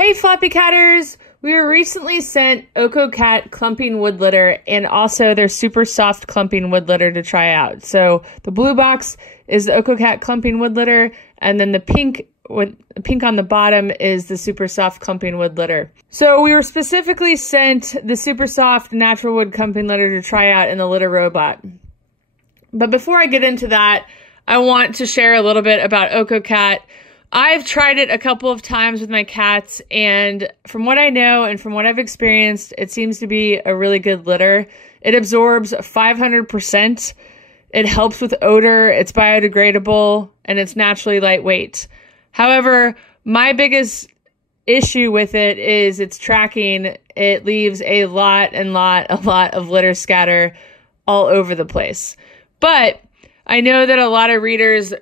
Hey Floppycatters! We were recently sent okocat clumping wood litter and also their super soft clumping wood litter to try out. So the blue box is the okocat clumping wood litter, and then the pink on the bottom is the super soft clumping wood litter. So we were specifically sent the super soft natural wood clumping litter to try out in the litter robot. But before I get into that, I want to share a little bit about okocat. I've tried it a couple of times with my cats, and from what I know and from what I've experienced, it seems to be a really good litter. It absorbs 500%. It helps with odor, it's biodegradable, and it's naturally lightweight. However, my biggest issue with it is its tracking. It leaves a lot of litter scatter all over the place. But I know that a lot of readers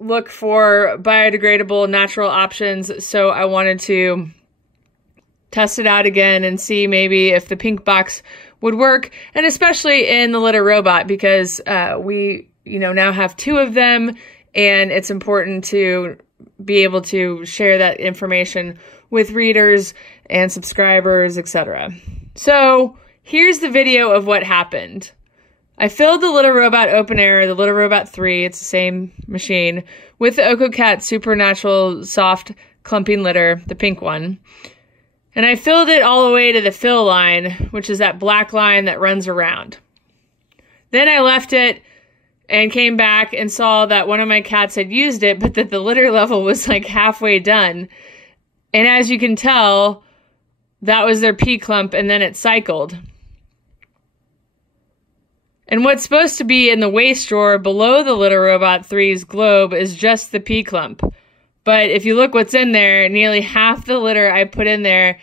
look for biodegradable natural options, so I wanted to test it out again and see maybe if the pink box would work, and especially in the litter robot, because we now have 2 of them, and it's important to be able to share that information with readers and subscribers, etc. So here's the video of what happened. I filled the Litter Robot Open Air, the Litter Robot 3, it's the same machine, with the okocat Super Natural Soft Clumping Litter, the pink one. And I filled it all the way to the fill line, which is that black line that runs around. Then I left it and came back and saw that one of my cats had used it, but that the litter level was like halfway done. And as you can tell, that was their pee clump, and then it cycled. And what's supposed to be in the waste drawer below the Litter Robot 3's globe is just the pee clump. But if you look what's in there, nearly half the litter I put in there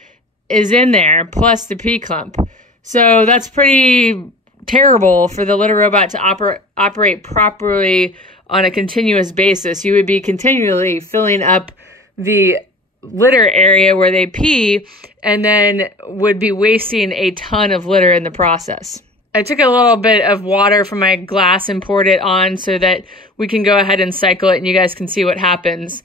is in there, plus the pee clump. So that's pretty terrible for the litter robot to operate properly on a continuous basis. You would be continually filling up the litter area where they pee, and then would be wasting a ton of litter in the process. I took a little bit of water from my glass and poured it on so that we can go ahead and cycle it and you guys can see what happens.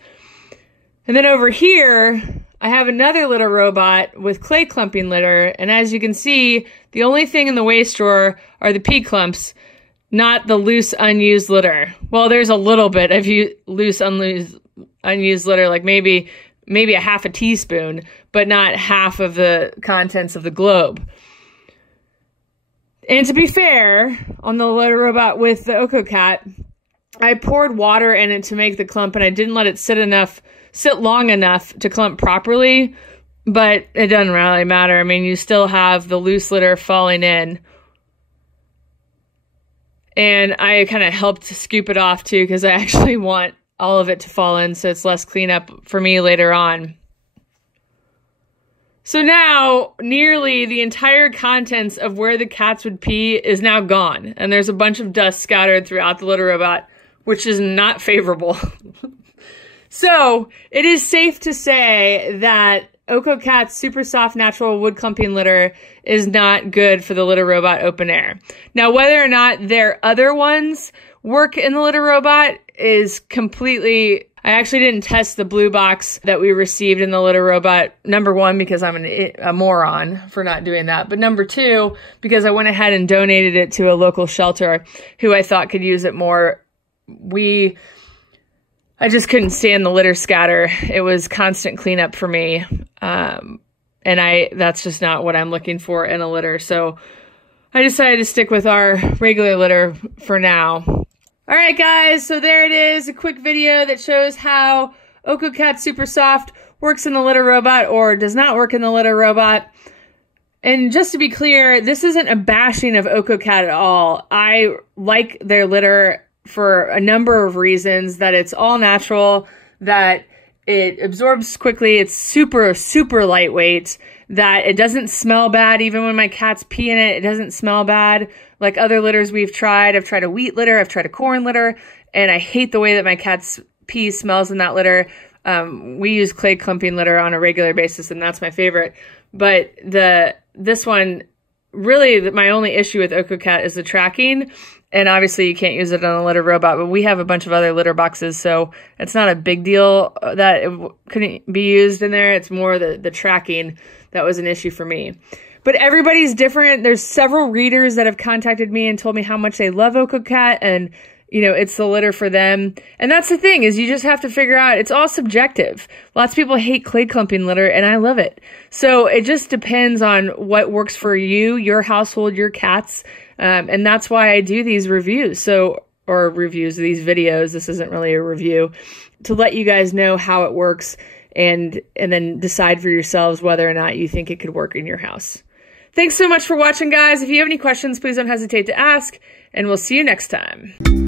And then over here, I have another litter robot with clay clumping litter, and as you can see, the only thing in the waste drawer are the pee clumps, not the loose, unused litter. Well, there's a little bit of loose, unused litter, like maybe a half a teaspoon, but not half of the contents of the globe. And to be fair, on the litter robot with the okocat, I poured water in it to make the clump, and I didn't let it sit long enough to clump properly, but it doesn't really matter. I mean, you still have the loose litter falling in. And I kind of helped to scoop it off too, because I actually want all of it to fall in so it's less cleanup for me later on. So now, nearly the entire contents of where the cats would pee is now gone, and there's a bunch of dust scattered throughout the litter robot, which is not favorable. So, it is safe to say that okokat's super soft natural wood clumping litter is not good for the litter robot Open Air. Now, whether or not their other ones work in the litter robot is completely... I actually didn't test the blue box that we received in the litter robot. Number 1, because I'm a moron for not doing that. But number 2, because I went ahead and donated it to a local shelter who I thought could use it more. I just couldn't stand the litter scatter. It was constant cleanup for me. And that's just not what I'm looking for in a litter. So I decided to stick with our regular litter for now. Alright guys, so there it is, a quick video that shows how okocat Super Soft works in the litter robot or does not work in the litter robot. And just to be clear, this isn't a bashing of okocat at all. I like their litter for a number of reasons, that it's all natural, that it absorbs quickly, it's super lightweight, that it doesn't smell bad. Even when my cats pee in it, it doesn't smell bad. Like other litters we've tried. I've tried a wheat litter, I've tried a corn litter, and I hate the way that my cat's pee smells in that litter. We use clay clumping litter on a regular basis, and that's my favorite. But this one, really my only issue with okocat is the tracking. And obviously you can't use it on a litter robot, but we have a bunch of other litter boxes, so it's not a big deal that it couldn't be used in there. It's more the tracking that was an issue for me. But everybody's different. There's several readers that have contacted me and told me how much they love okocat, and you know, it's the litter for them. And that's the thing, is you just have to figure out, it's all subjective. Lots of people hate clay clumping litter, and I love it. So it just depends on what works for you, your household, your cats. And that's why I do these reviews. These videos. This isn't really a review, to let you guys know how it works and then decide for yourselves whether or not you think it could work in your house. Thanks so much for watching, guys. If you have any questions, please don't hesitate to ask, and we'll see you next time.